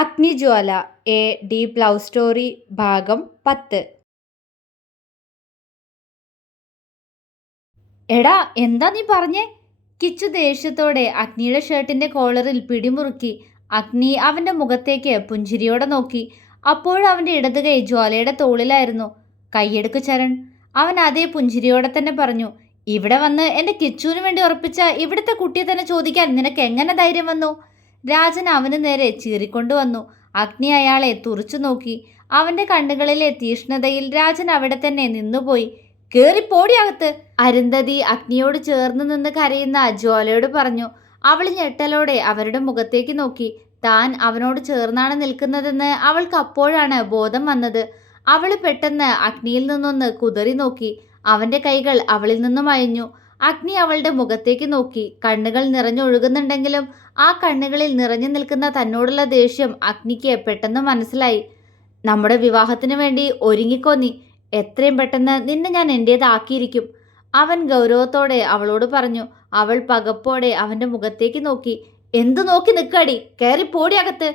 Agnijwala a deep love story ഭാഗം പത്ത്. എടാ എന്താ നീ പറഞ്ഞേ? കിച്ചു ദേഷ്യത്തോടെ അഗ്നിയുടെ ഷർട്ടിന്റെ കോളറിൽ പിടിമുറുക്കി അഗ്നി അവന്റെ മുഖത്തേക്ക് പുഞ്ചിരിയോടെ നോക്കി. അപ്പോഴവന്റെ ഇടത് കൈ ജ്വാലയുടെ തോളിലായിരുന്നു. കൈയെടുക്കു ചരൺ. അവൻ അതേ പുഞ്ചിരിയോടെ തന്നെ പറഞ്ഞു ഇവിടെ വന്ന് എന്റെ കിച്ചുവിന് വേണ്ടി ഉറപ്പിച്ച ഇവിടുത്തെ കുട്ടിയെ തന്നെ ചോദിക്കാൻ നിനക്ക് എങ്ങനെ ധൈര്യം വന്നു? രാജൻ അവന് നേരെ ചീറിക്കൊണ്ടുവന്നു അഗ്നി അയാളെ തുറച്ചു നോക്കി. അവന്റെ കണ്ണുകളിലെ തീഷ്ണതയിൽ രാജൻ അവിടെ തന്നെ നിന്നുപോയി. കേറിപ്പോടി അകത്ത്. അരുന്ധതി അഗ്നിയോട് ചേർന്ന് നിന്ന് കരയുന്ന ജ്വാലയോട് പറഞ്ഞു. അവൾ ഞെട്ടലോടെ അവരുടെ മുഖത്തേക്ക് നോക്കി. താൻ അവനോട് ചേർന്നാണ് നിൽക്കുന്നതെന്ന് അവൾക്ക് അപ്പോഴാണ് ബോധം വന്നത്. അവൾ പെട്ടെന്ന് അഗ്നിയിൽ നിന്നൊന്ന് കുതറി നോക്കി. അവന്റെ കൈകൾ അവളിൽ നിന്നും അയഞ്ഞു. അഗ്നി അവളുടെ മുഖത്തേക്ക് നോക്കി. കണ്ണുകൾ നിറഞ്ഞൊഴുകുന്നുണ്ടെങ്കിലും ആ കണ്ണുകളിൽ നിറഞ്ഞു നിൽക്കുന്ന തന്നോടുള്ള ദേഷ്യം അഗ്നിക്ക് പെട്ടെന്ന് മനസ്സിലായി. നമ്മുടെ വിവാഹത്തിന് വേണ്ടി ഒരുങ്ങിക്കോന്നി. എത്രയും പെട്ടെന്ന് നിന്നെ ഞാൻ എന്റേതാക്കിയിരിക്കും അവൻ ഗൗരവത്തോടെ അവളോട് പറഞ്ഞു. അവൾ പകപ്പോടെ അവന്റെ മുഖത്തേക്ക് നോക്കി. എന്തു നോക്കി നിൽക്കാടി? പോടി അകത്ത്.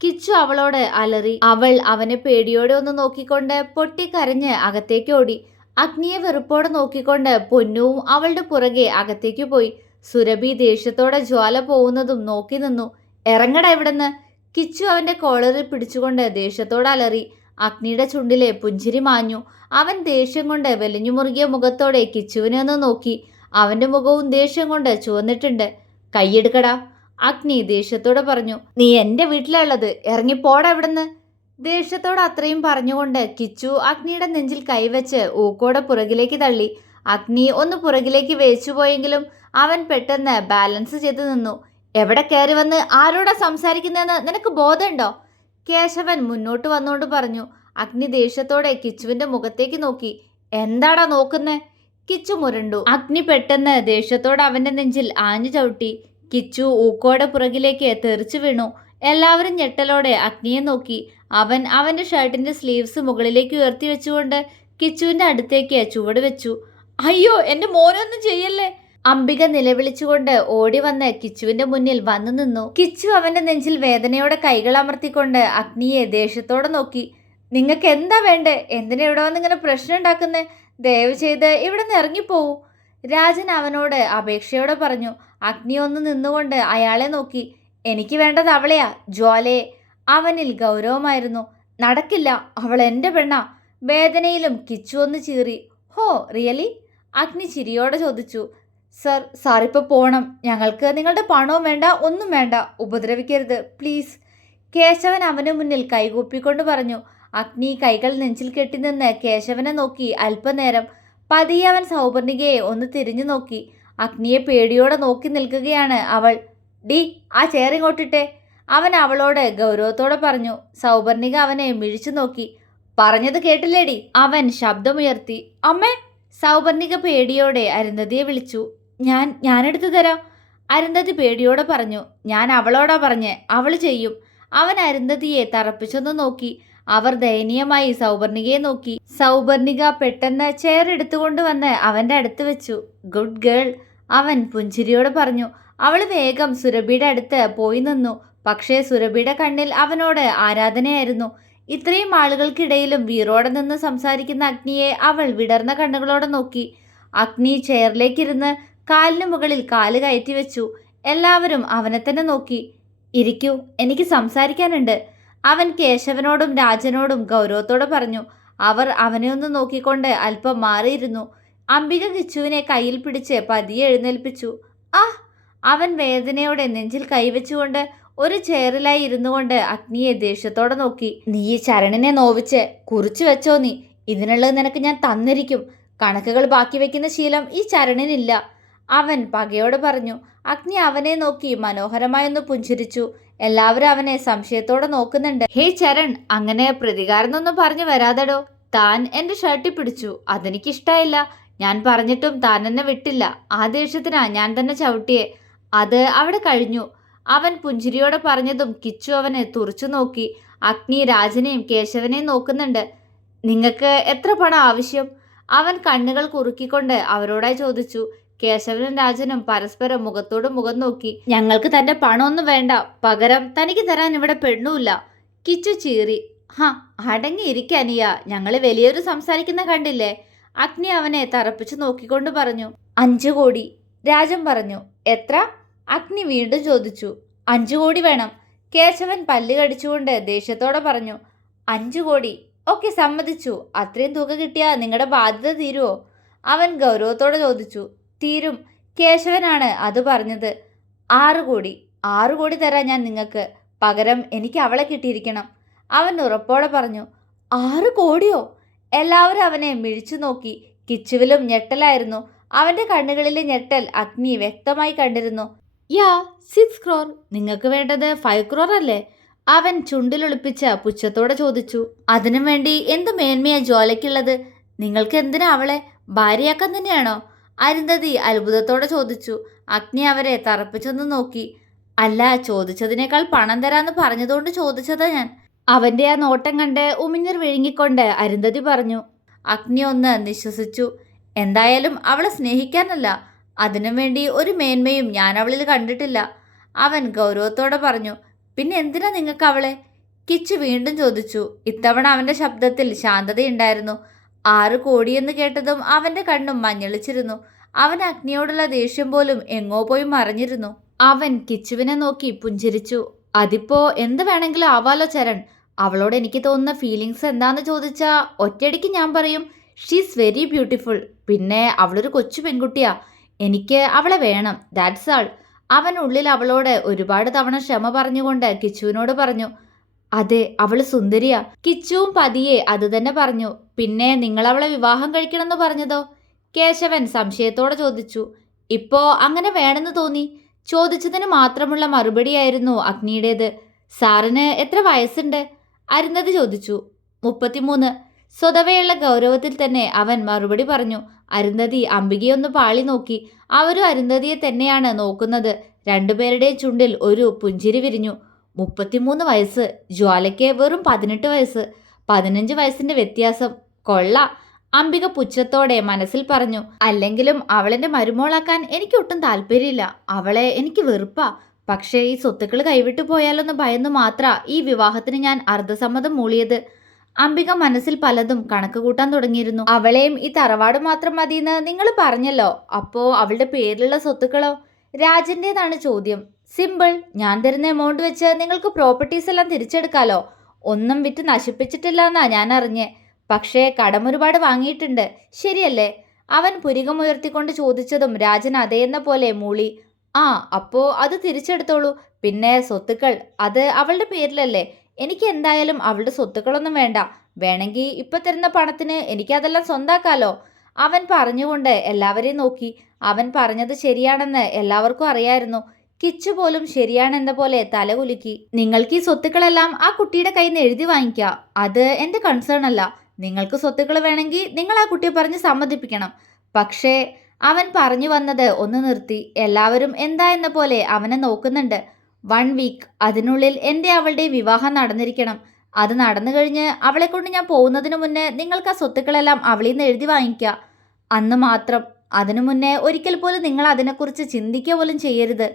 കിച്ചു അവളോട് അലറി. അവൾ അവനെ പേടിയോടെ ഒന്ന് നോക്കിക്കൊണ്ട് പൊട്ടിക്കരഞ്ഞ് അകത്തേക്ക് ഓടി. അഗ്നിയെ വെറുപ്പോടെ നോക്കിക്കൊണ്ട് പൊന്നുവും അവളുടെ പുറകെ അകത്തേക്ക് പോയി. സുരഭി ദേഷ്യത്തോടെ ജ്വാല പോകുന്നതും നോക്കി നിന്നു. ഇറങ്ങട ഇവിടുന്ന്. കിച്ചു അവന്റെ കോളറിൽ പിടിച്ചുകൊണ്ട് ദേഷ്യത്തോടെ അലറി. അഗ്നിയുടെ ചുണ്ടിലെ പുഞ്ചിരി മാഞ്ഞു. അവൻ ദേഷ്യം കൊണ്ട് വെലിഞ്ഞു മുറുകിയ മുഖത്തോടെ കിച്ചുവിനെ ഒന്ന് നോക്കി. അവന്റെ മുഖവും ദേഷ്യം കൊണ്ട് ചുവന്നിട്ടുണ്ട്. കൈയെടുക്കടാ. അഗ്നി ദേഷ്യത്തോടെ പറഞ്ഞു. നീ എന്റെ വീട്ടിലുള്ളത് ഇറങ്ങിപ്പോടാ ഇവിടുന്ന്. ദേഷ്യത്തോടെ അത്രയും പറഞ്ഞുകൊണ്ട് കിച്ചു അഗ്നിയുടെ നെഞ്ചിൽ കൈവച്ച് ഊക്കോടെ പുറകിലേക്ക് തള്ളി. അഗ്നി ഒന്ന് പുറകിലേക്ക് വേച്ചുപോയെങ്കിലും അവൻ പെട്ടെന്ന് ബാലൻസ് ചെയ്തു നിന്നു. എവിടെ കയറി വന്ന് ആരോടാ സംസാരിക്കുന്നതെന്ന് നിനക്ക് ബോധമുണ്ടോ? കേശവൻ മുന്നോട്ട് വന്നുകൊണ്ട് പറഞ്ഞു. അഗ്നി ദേഷ്യത്തോടെ കിച്ചുവിന്റെ മുഖത്തേക്ക് നോക്കി. എന്താടാ നോക്കുന്നേ? കിച്ചു മുരണ്ടു. അഗ്നി പെട്ടെന്ന് ദേഷ്യത്തോടെ അവന്റെ നെഞ്ചിൽ ആഞ്ഞു ചവിട്ടി. കിച്ചു ഊക്കോടെ പുറകിലേക്ക് തെറിച്ചു വീണു. എല്ലാവരും ഞെട്ടലോടെ അഗ്നിയെ നോക്കി. അവൻ അവന്റെ ഷർട്ടിന്റെ സ്ലീവ്സ് മുകളിലേക്ക് ഉയർത്തി വെച്ചുകൊണ്ട് കിച്ചുവിന്റെ അടുത്തേക്ക് ചുവട് വെച്ചു. അയ്യോ എന്റെ മോനൊന്നും ചെയ്യല്ലേ? അംബിക നിലവിളിച്ചുകൊണ്ട് ഓടി വന്ന് കിച്ചുവിന്റെ മുന്നിൽ വന്നു നിന്നു. കിച്ചു അവന്റെ നെഞ്ചിൽ വേദനയോടെ കൈകൾ അമർത്തിക്കൊണ്ട് അഗ്നിയെ ദേഷ്യത്തോടെ നോക്കി. നിങ്ങൾക്ക് എന്താ വേണ്ടേ? എന്തിനാ ഇവിടെ വന്ന് ഇങ്ങനെ പ്രശ്നം ഉണ്ടാക്കുന്നേ? ദയവ് ചെയ്ത് ഇവിടെ നിന്ന് ഇറങ്ങിപ്പോവൂ. രാജൻ അവനോട് അപേക്ഷയോടെ പറഞ്ഞു. അഗ്നി ഒന്ന് നിന്നുകൊണ്ട് അയാളെ നോക്കി. എനിക്ക് വേണ്ടത് അവളെയാ. ജ്വാലയെ അവനിൽ ഗൗരവമായിരുന്നു. നടക്കില്ല അവൾ എന്റെ പെണ്ണ. വേദനയിലും കിച്ചു ഒന്ന് ചീറി. ഹോ റിയലി? അഗ്നി ചിരിയോടെ ചോദിച്ചു. സർ സാറിപ്പോൾ പോകണം ഞങ്ങൾക്ക് നിങ്ങളുടെ പണവും വേണ്ട ഒന്നും വേണ്ട. ഉപദ്രവിക്കരുത് പ്ലീസ്. കേശവൻ അവന് മുന്നിൽ കൈകൂപ്പിക്കൊണ്ട് പറഞ്ഞു. അഗ്നി കൈകൾ നെഞ്ചിൽ കെട്ടി നിന്ന് കേശവനെ നോക്കി അല്പനേരം. പതിയെ അവൻ സൗപർണികയെ ഒന്ന് തിരിഞ്ഞു നോക്കി. അഗ്നിയെ പേടിയോടെ നോക്കി നിൽക്കുകയാണ് അവൾ. ഡി ആ ചേറിങ്ങോട്ടിട്ടെ അവൻ അവളോട് ഗൗരവത്തോടെ പറഞ്ഞു. സൗപർണിക അവനെ മിഴിച്ചു നോക്കി. പറഞ്ഞത് കേട്ടില്ലേടി അവൻ ശബ്ദമുയർത്തി. അമ്മേ സൗപർണിക പേടിയോടെ അരുന്ധതിയെ വിളിച്ചു. ഞാൻ ഞാനെടുത്തു തരാം. അരുന്ധതി പേടിയോടെ പറഞ്ഞു. ഞാൻ അവളോടാ പറഞ്ഞ് അവൾ ചെയ്യും. അവൻ അരുന്ധതിയെ തറപ്പിച്ചൊന്ന് നോക്കി. അവർ ദയനീയമായി സൗപർണികയെ നോക്കി. സൗപർണിക പെട്ടെന്ന് ചെയർ എടുത്തുകൊണ്ട് വന്ന് അവന്റെ അടുത്ത് വെച്ചു. ഗുഡ് ഗേൾ അവൻ പുഞ്ചിരിയോടെ പറഞ്ഞു. അവൾ വേഗം സുരഭിയുടെ അടുത്ത് പോയി നിന്നു. പക്ഷേ സുരഭിയുടെ കണ്ണിൽ അവനോട് ആരാധനയായിരുന്നു. ഇത്രയും ആളുകൾക്കിടയിലും വീറോടെ നിന്ന് സംസാരിക്കുന്ന അഗ്നിയെ അവൾ വിടർന്ന കണ്ണുകളോടെ നോക്കി. അഗ്നി ചെയറിലേക്കിരുന്ന് കാലിന് മുകളിൽ കാൽ കയറ്റി വെച്ചു. എല്ലാവരും അവനെ തന്നെ നോക്കി. ഇരിക്കൂ എനിക്ക് സംസാരിക്കാനുണ്ട്. അവൻ കേശവനോടും രാജനോടും ഗൗരവത്തോടെ പറഞ്ഞു. അവർ അവനെ ഒന്ന് നോക്കിക്കൊണ്ട് അല്പം മാറിയിരുന്നു. അംബിക കിച്ചുവിനെ കയ്യിൽ പിടിച്ച് പതിയെ എഴുന്നേൽപ്പിച്ചു. ആ അവൻ വേദനയോടെ നെഞ്ചിൽ കൈവച്ചുകൊണ്ട് ഒരു ചെയറിലായി ഇരുന്നു കൊണ്ട് അഗ്നിയെ ദേഷ്യത്തോടെ നോക്കി. നീ ഈ ചരണിനെ നോവിച്ച് കുറിച്ചു വെച്ചോ നീ. ഇതിനുള്ളത് നിനക്ക് ഞാൻ തന്നിരിക്കും. കണക്കുകൾ ബാക്കി വെക്കുന്ന ശീലം ഈ ചരണിനില്ല അവൻ പകയോട് പറഞ്ഞു. അഗ്നി അവനെ നോക്കി മനോഹരമായൊന്ന് പുഞ്ചിരിച്ചു. എല്ലാവരും അവനെ സംശയത്തോടെ നോക്കുന്നുണ്ട്. ഹേ ചരൺ അങ്ങനെ പ്രതികാരം എന്നൊന്നും പറഞ്ഞു വരാതെടോ. താൻ എന്റെ ഷർട്ടിൽ പിടിച്ചു. അതെനിക്കിഷ്ടായില്ല. ഞാൻ പറഞ്ഞിട്ടും താൻ എന്നെ വിട്ടില്ല. ആ ദേഷ്യത്തിനാ ഞാൻ തന്നെ ചവിട്ടിയെ. അത് അവിടെ കഴിഞ്ഞു. അവൻ പുഞ്ചിരിയോടെ പറഞ്ഞതും കിച്ചു അവനെ തുറച്ചു നോക്കി. അഗ്നി രാജനെയും കേശവനെയും നോക്കുന്നുണ്ട്. നിങ്ങൾക്ക് എത്ര പണം ആവശ്യം? അവൻ കണ്ണുകൾ കുറുക്കിക്കൊണ്ട് അവരോടായി ചോദിച്ചു. കേശവനും രാജനും പരസ്പരം മുഖത്തോട് മുഖം നോക്കി. ഞങ്ങൾക്ക് തന്റെ പണമൊന്നും വേണ്ട. പകരം തനിക്ക് തരാൻ ഇവിടെ പെണ്ണുമില്ല. കിച്ചു ചീറി. ഹാ അടങ്ങിയിരിക്കാനിയ ഞങ്ങൾ വലിയൊരു സംസാരിക്കുന്ന കണ്ടില്ലേ? അഗ്നി അവനെ തറപ്പിച്ചു നോക്കിക്കൊണ്ട് പറഞ്ഞു. അഞ്ചു കോടി രാജൻ പറഞ്ഞു. എത്ര? അഗ്നി വീണ്ടും ചോദിച്ചു അഞ്ചു കോടി വേണം. കേശവൻ പല്ല് കടിച്ചുകൊണ്ട് ദേഷ്യത്തോടെ പറഞ്ഞു അഞ്ചു കോടി? ഓക്കെ സമ്മതിച്ചു. അത്രയും തുക കിട്ടിയാൽ നിങ്ങളുടെ ബാധ്യത തീരുവോ? അവൻ ഗൗരവത്തോടെ ചോദിച്ചു തീരും. കേശവനാണ് അത് പറഞ്ഞത്. ആറ് കോടി. ആറ് കോടി തരാൻ ഞാൻ നിങ്ങൾക്ക്. പകരം എനിക്ക് അവളെ കിട്ടിയിരിക്കണം. അവൻ ഉറപ്പോടെ പറഞ്ഞു ആറ് കോടിയോ? എല്ലാവരും അവനെ മിഴിച്ചു നോക്കി. കിച്ചുവിലും ഞെട്ടലായിരുന്നു. അവന്റെ കണ്ണുകളിലെ ഞെട്ടൽ അഗ്നി വ്യക്തമായി കണ്ടിരുന്നു. യാ സിക്സ് ക്രോർ നിങ്ങൾക്ക് വേണ്ടത് ഫൈവ് ക്രോർ അല്ലേ? അവൻ ചുണ്ടിലൊളിപ്പിച്ച പുച്ഛത്തോടെ ചോദിച്ചു. അതിനും വേണ്ടി എന്ത് മേന്മയാ ജോലയ്ക്കുള്ളത് നിങ്ങൾക്ക് എന്തിനാ അവളെ? ഭാര്യയാക്കാൻ തന്നെയാണോ? അരുന്ധതി അത്ഭുതത്തോടെ ചോദിച്ചു. അഗ്നി അവരെ തറപ്പിച്ചൊന്ന് നോക്കി. അല്ല ചോദിച്ചതിനേക്കാൾ പണം തരാന്ന് പറഞ്ഞതുകൊണ്ട് ചോദിച്ചതാ ഞാൻ. അവന്റെ ആ നോട്ടം കണ്ട് ഉമിഞ്ഞർ വിഴുങ്ങിക്കൊണ്ട് അരുന്ധതി പറഞ്ഞു. അഗ്നി ഒന്ന് നിശ്വസിച്ചു. എന്തായാലും അവളെ സ്നേഹിക്കാനല്ല. അതിനും വേണ്ടി ഒരു മേന്മയും ഞാൻ അവളിൽ കണ്ടിട്ടില്ല. അവൻ ഗൗരവത്തോടെ പറഞ്ഞു പിന്നെ എന്തിനാ നിങ്ങൾക്ക് അവളെ? കിച്ചു വീണ്ടും ചോദിച്ചു ഇത്തവണ അവന്റെ ശബ്ദത്തിൽ ശാന്തതയുണ്ടായിരുന്നു. ആറ് കോടിയെന്ന് കേട്ടതും അവന്റെ കണ്ണും മഞ്ഞളിച്ചിരുന്നു. അവൻ അഗ്നിയോടുള്ള ദേഷ്യം പോലും എങ്ങോ പോയി മറഞ്ഞിരുന്നു. അവൻ കിച്ചുവിനെ നോക്കി പുഞ്ചിരിച്ചു അതിപ്പോ എന്ത് വേണമെങ്കിലും ആവാലോ ചരൺ. അവളോട് എനിക്ക് തോന്നുന്ന ഫീലിങ്സ് എന്താന്ന് ചോദിച്ചാ ഒറ്റയടിക്ക് ഞാൻ പറയും ഷീസ് വെരി ബ്യൂട്ടിഫുൾ പിന്നെ അവളൊരു കൊച്ചു പെൺകുട്ടിയാ. എനിക്ക് അവളെ വേണം. ദാറ്റ്സ് ആൾ അവൻ ഉള്ളിൽ അവളോട് ഒരുപാട് തവണ ക്ഷമ പറഞ്ഞുകൊണ്ട് കിച്ചുവിനോട് പറഞ്ഞു അതെ അവൾ സുന്ദരിയാ. കിച്ചുവും പതിയെ അത് തന്നെ പറഞ്ഞു പിന്നെ നിങ്ങൾ അവളെ വിവാഹം കഴിക്കണമെന്ന് പറഞ്ഞതോ? കേശവൻ സംശയത്തോടെ ചോദിച്ചു ഇപ്പോ അങ്ങനെ വേണമെന്ന് തോന്നി? ചോദിച്ചതിന് മാത്രമുള്ള മറുപടിയായിരുന്നു അഗ്നിയുടേത്. സാറിന് എത്ര വയസ്സുണ്ട്? അരുന്നത് ചോദിച്ചു മുപ്പത്തിമൂന്ന്. സ്വതവേയുള്ള ഗൗരവത്തിൽ തന്നെ അവൻ മറുപടി പറഞ്ഞു അരുന്ധതി അംബികയൊന്ന് പാളി നോക്കി. അവരും അരുന്ധതിയെ തന്നെയാണ് നോക്കുന്നത്. രണ്ടുപേരുടെയും ചുണ്ടിൽ ഒരു പുഞ്ചിരി വിരിഞ്ഞു. മുപ്പത്തിമൂന്ന് വയസ്സ്. ജ്വാലയ്ക്ക് വെറും പതിനെട്ട് വയസ്സ്. പതിനഞ്ച് വയസ്സിന്റെ വ്യത്യാസം. കൊള്ള. അംബിക പുച്ഛത്തോടെ മനസ്സിൽ പറഞ്ഞു അല്ലെങ്കിലും അവളെന്റെ മരുമോളാക്കാൻ എനിക്ക് ഒട്ടും താല്പര്യമില്ല. അവളെ എനിക്ക് വെറുപ്പാ. പക്ഷേ ഈ സ്വത്തുക്കൾ കൈവിട്ടു പോയാലൊന്ന് ഭയന്നു മാത്ര ഈ വിവാഹത്തിന് ഞാൻ അർദ്ധസമ്മതം മൂളിയത്. അംബിക മനസ്സിൽ പലതും കണക്ക് കൂട്ടാൻ തുടങ്ങിയിരുന്നു. അവളെയും ഈ തറവാട് മാത്രം മതിയെന്ന് നിങ്ങൾ പറഞ്ഞല്ലോ. അപ്പോ അവളുടെ പേരിലുള്ള സ്വത്തുക്കളോ? രാജന്റേതാണ് ചോദ്യം. സിമ്പിൾ. ഞാൻ തരുന്ന എമൗണ്ട് വെച്ച് നിങ്ങൾക്ക് പ്രോപ്പർട്ടീസ് എല്ലാം തിരിച്ചെടുക്കാലോ. ഒന്നും വിറ്റ് നശിപ്പിച്ചിട്ടില്ല എന്നാ ഞാൻ അറിഞ്ഞേ. പക്ഷേ കടം ഒരുപാട് വാങ്ങിയിട്ടുണ്ട്. ശരിയല്ലേ? അവൻ പുരികമുയർത്തിക്കൊണ്ട് ചോദിച്ചതും രാജൻ അതേയെന്ന പോലെ മൂളി. ആ അപ്പോ അത് തിരിച്ചെടുത്തോളൂ. പിന്നെ സ്വത്തുക്കൾ അത് അവളുടെ പേരിലല്ലേ? എനിക്ക് എന്തായാലും അവളുടെ സ്വത്തുക്കളൊന്നും വേണ്ട. വേണമെങ്കിൽ ഇപ്പൊ തരുന്ന പണത്തിന് എനിക്കതെല്ലാം സ്വന്താക്കാലോ. അവൻ പറഞ്ഞുകൊണ്ട് എല്ലാവരെയും നോക്കി. അവൻ പറഞ്ഞത് ശരിയാണെന്ന് എല്ലാവർക്കും അറിയായിരുന്നു. കിച്ചു പോലും ശരിയാണെന്ന പോലെ തലകുലുക്കി. നിങ്ങൾക്ക് ഈ സ്വത്തുക്കളെല്ലാം ആ കുട്ടിയുടെ കയ്യിൽ നിന്ന് എഴുതി വാങ്ങിക്കാം. അത് എന്റെ കൺസേൺ അല്ല. നിങ്ങൾക്ക് സ്വത്തുക്കൾ വേണമെങ്കിൽ നിങ്ങൾ ആ കുട്ടിയെ പറഞ്ഞ് സമ്മതിപ്പിക്കണം. പക്ഷേ അവൻ പറഞ്ഞു വന്നത് ഒന്ന് നിർത്തി. എല്ലാവരും എന്താ എന്ന പോലെ അവനെ നോക്കുന്നുണ്ട്. വൺ വീക്ക് അതിനുള്ളിൽ എന്റെ അവളുടെ വിവാഹം നടന്നിരിക്കണം. അത് നടന്നു കഴിഞ്ഞ് അവളെ കൊണ്ട് ഞാൻ പോകുന്നതിന് മുന്നേ നിങ്ങൾക്ക് ആ സ്വത്തുക്കളെല്ലാം അവളിൽ നിന്ന് എഴുതി വാങ്ങിക്കുക അന്ന് മാത്രം. അതിനു മുന്നേ ഒരിക്കൽ പോലും നിങ്ങൾ അതിനെക്കുറിച്ച് ചിന്തിക്കുക പോലും ചെയ്യരുത്.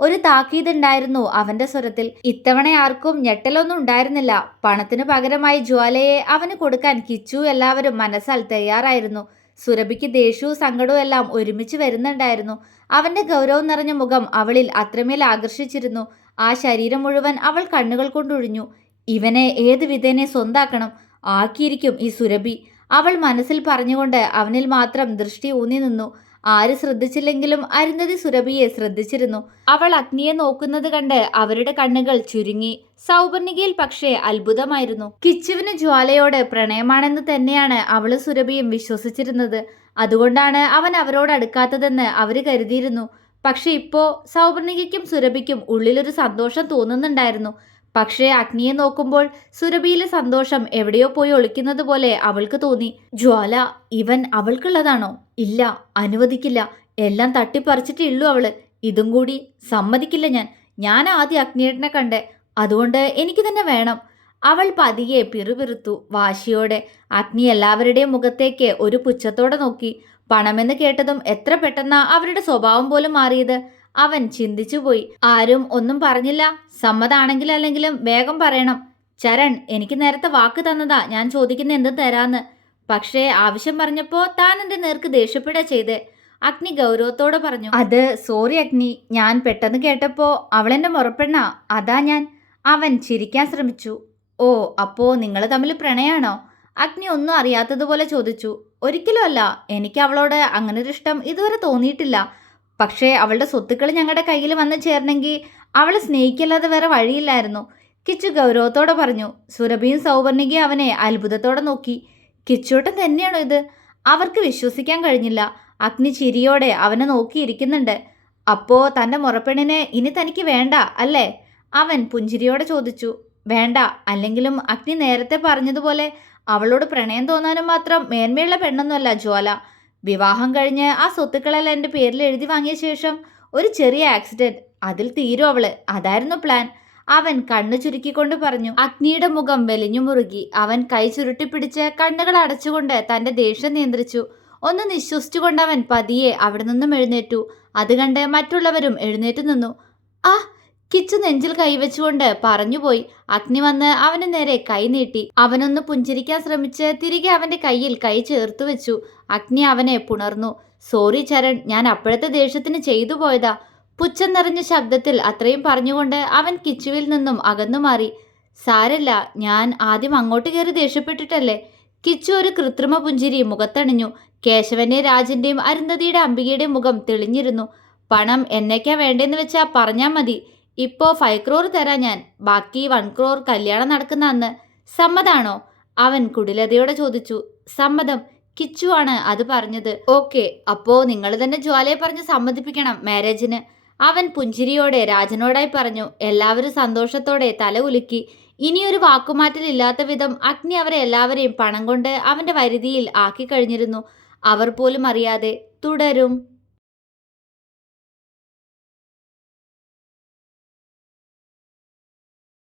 ഒരു താക്കീതുണ്ടായിരുന്നു അവന്റെ സ്വരത്തിൽ. ഇത്തവണ ആർക്കും ഞെട്ടലൊന്നും ഉണ്ടായിരുന്നില്ല. പണത്തിനു പകരമായി ജ്വാലയെ അവന് കൊടുക്കാൻ കിച്ചു എല്ലാവരും മനസ്സാൽ തയ്യാറായിരുന്നു. സുരഭിക്ക് ദേഷ്യവും സങ്കടവും എല്ലാം ഒരുമിച്ച് വരുന്നുണ്ടായിരുന്നു. അവന്റെ ഗൗരവം നിറഞ്ഞ മുഖം അവളിൽ അത്രമേൽ ആകർഷിച്ചിരുന്നു. ആ ശരീരം മുഴുവൻ അവൾ കണ്ണുകൾ കൊണ്ടൊഴിഞ്ഞു. ഇവനെ ഏത് വിധേനെ സ്വന്താക്കണം? ആക്കിയിരിക്കും ഈ സുരഭി. അവൾ മനസ്സിൽ പറഞ്ഞുകൊണ്ട് അവനിൽ മാത്രം ദൃഷ്ടി ഊന്നി നിന്നു. ആര് ശ്രദ്ധിച്ചില്ലെങ്കിലും അരുന്ധതി സുരഭിയെ ശ്രദ്ധിച്ചിരുന്നു. അവൾ അഗ്നിയെ നോക്കുന്നത് കണ്ട് അവരുടെ കണ്ണുകൾ ചുരുങ്ങി. സൗപർണികയിൽ പക്ഷേ അത്ഭുതമായിരുന്നു. കിച്ചുവിന് ജ്വാലയോട് പ്രണയമാണെന്ന് തന്നെയാണ് അവൾ സുരഭിയും വിശ്വസിച്ചിരുന്നത്. അതുകൊണ്ടാണ് അവൻ അവരോട് അടുക്കാത്തതെന്ന് അവർ കരുതിയിരുന്നു. പക്ഷെ ഇപ്പോ സൗപർണികയ്ക്കും സുരഭിക്കും ഉള്ളിലൊരു സന്തോഷം തോന്നുന്നുണ്ടായിരുന്നു. പക്ഷേ അഗ്നിയെ നോക്കുമ്പോൾ സുരഭിയിലെ സന്തോഷം എവിടെയോ പോയി ഒളിക്കുന്നത് പോലെ അവൾക്ക് തോന്നി. ജ്വാല ഇവൻ അവൾക്കുള്ളതാണോ? ഇല്ല അനുവദിക്കില്ല. എല്ലാം തട്ടിപ്പറിച്ചിട്ടേ അവൾ. ഇതും കൂടി സമ്മതിക്കില്ല ഞാൻ. ഞാൻ ആദ്യം അഗ്നിയേട്ടനെ കണ്ടേ അതുകൊണ്ട് എനിക്ക് തന്നെ വേണം. അവൾ പതിയെ പിറുപിറുത്തു. വാശിയോടെ അഗ്നി എല്ലാവരുടെയും മുഖത്തേക്ക് ഒരു പുച്ഛത്തോടെ നോക്കി. പണമെന്ന് കേട്ടതും എത്ര പെട്ടെന്നാ അവരുടെ സ്വഭാവം പോലും മാറിയത്. അവൻ ചിന്തിച്ചുപോയി. ആരും ഒന്നും പറഞ്ഞില്ല. സമ്മതാണെങ്കിൽ അല്ലെങ്കിലും വേഗം പറയണം. ചരൺ എനിക്ക് നേരത്തെ വാക്ക് തന്നതാ. ഞാൻ ചോദിക്കുന്ന എന്ത് തരാന്ന്. പക്ഷേ ആവശ്യം പറഞ്ഞപ്പോ താൻ എന്റെ നേർക്ക് ദേഷ്യപ്പെടുക ചെയ്തേ അഗ്നി ഗൗരവത്തോടെ പറഞ്ഞു. അത് സോറി അഗ്നി. ഞാൻ പെട്ടെന്ന് കേട്ടപ്പോ അവളെന്റെ മുറപ്പെണ്ണ. അതാ ഞാൻ. അവൻ ചിരിക്കാൻ ശ്രമിച്ചു. ഓ അപ്പോ നിങ്ങൾ തമ്മിൽ പ്രണയാണോ? അഗ്നി ഒന്നും അറിയാത്തതുപോലെ ചോദിച്ചു ഒരിക്കലും അല്ല. എനിക്ക് അവളോട് അങ്ങനൊരു ഇഷ്ടം ഇതുവരെ തോന്നിയിട്ടില്ല. പക്ഷേ അവളുടെ സ്വത്തുക്കൾ ഞങ്ങളുടെ കയ്യിൽ വന്ന് ചേരണമെങ്കിൽ അവളെ സ്നേഹിക്കല്ലാതെ വേറെ വഴിയില്ലായിരുന്നു. കിച്ചു ഗൗരവത്തോടെ പറഞ്ഞു സുരഭിയും സൗവർണികയും അവനെ അത്ഭുതത്തോടെ നോക്കി. കിച്ചൂട്ടൻ തന്നെയാണോ ഇത്? അവർക്ക് വിശ്വസിക്കാൻ കഴിഞ്ഞില്ല. അഗ്നി ചിരിയോടെ അവനെ നോക്കിയിരിക്കുന്നുണ്ട്. അപ്പോ തന്റെ മുറപ്പെണ്ണിനെ ഇനി തനിക്ക് വേണ്ട അല്ലേ? അവൻ പുഞ്ചിരിയോടെ ചോദിച്ചു വേണ്ട. അല്ലെങ്കിലും അഗ്നി നേരത്തെ പറഞ്ഞതുപോലെ അവളോട് പ്രണയം തോന്നാനും മാത്രം മേന്മയുള്ള പെണ്ണൊന്നുമല്ല ജ്വാല. വിവാഹം കഴിഞ്ഞ് ആ സ്വത്തുക്കളെല്ലാം എന്റെ പേരിൽ എഴുതി വാങ്ങിയ ശേഷം ഒരു ചെറിയ ആക്സിഡന്റ് അതിൽ തീരും അവൾ. അതായിരുന്നു പ്ലാൻ അവൻ കണ്ണു ചുരുക്കിക്കൊണ്ട് പറഞ്ഞു അഗ്നിയുടെ മുഖം വെലിഞ്ഞു മുറുകി. അവൻ കൈ ചുരുട്ടിപ്പിടിച്ച് കണ്ണുകൾ അടച്ചുകൊണ്ട് തന്റെ ദേഷ്യം നിയന്ത്രിച്ചു. ഒന്ന് നിശ്വസിച്ചുകൊണ്ട് അവൻ പതിയെ അവിടെ നിന്നും എഴുന്നേറ്റു. അത് കണ്ട് മറ്റുള്ളവരും എഴുന്നേറ്റ് നിന്നു. ആ കിച്ചു നെഞ്ചിൽ കൈവച്ചുകൊണ്ട് പറഞ്ഞുപോയി. അഗ്നി വന്ന് അവന് നേരെ കൈ നീട്ടി. അവനൊന്ന് പുഞ്ചിരിക്കാൻ ശ്രമിച്ച് തിരികെ അവന്റെ കയ്യിൽ കൈ ചേർത്തു വെച്ചു. അഗ്നി അവനെ പുണർന്നു. സോറി ചരൺ. ഞാൻ അപ്പോഴത്തെ ദേഷ്യത്തിന് ചെയ്തു പോയതാ. പുച്ഛം നിറഞ്ഞ ശബ്ദത്തിൽ അത്രയും പറഞ്ഞുകൊണ്ട് അവൻ കിച്ചുവിൽ നിന്നും അകന്നു മാറി. സാരല്ല ഞാൻ ആദ്യം അങ്ങോട്ട് കയറി ദേഷ്യപ്പെട്ടിട്ടല്ലേ? കിച്ചു ഒരു കൃത്രിമ പുഞ്ചിരി മുഖത്തണിഞ്ഞു. കേശവന്റെ രാജന്റെയും അരുന്ധതിയുടെ അംബികയുടെയും മുഖം തെളിഞ്ഞിരുന്നു. പണം എന്നേക്കാ വേണ്ടെന്ന് വെച്ചാ പറഞ്ഞാൽ മതി. ഇപ്പോ ഫൈവ് ക്രോർ തരാം ഞാൻ. ബാക്കി വൺ ക്രോർ കല്യാണം നടക്കുന്ന അന്ന് സമ്മതാണോ? അവൻ കുടിലതയോടെ ചോദിച്ചു. സമ്മതം. കിച്ചു ആണ് അത് പറഞ്ഞത്. ഓക്കെ അപ്പോ നിങ്ങൾ തന്നെ ജ്വാലയെ പറഞ്ഞ് സമ്മതിപ്പിക്കണം മാരേജിന്. അവൻ പുഞ്ചിരിയോടെ രാജനോടായി പറഞ്ഞു. എല്ലാവരും സന്തോഷത്തോടെ തല ഉലുക്കി. ഇനിയൊരു വാക്കുമാറ്റലില്ലാത്ത വിധം അഗ്നി അവരെ എല്ലാവരെയും പണം കൊണ്ട് അവന്റെ വരുതിയിൽ ആക്കി കഴിഞ്ഞിരുന്നു. അവർ പോലും അറിയാതെ തുടരും.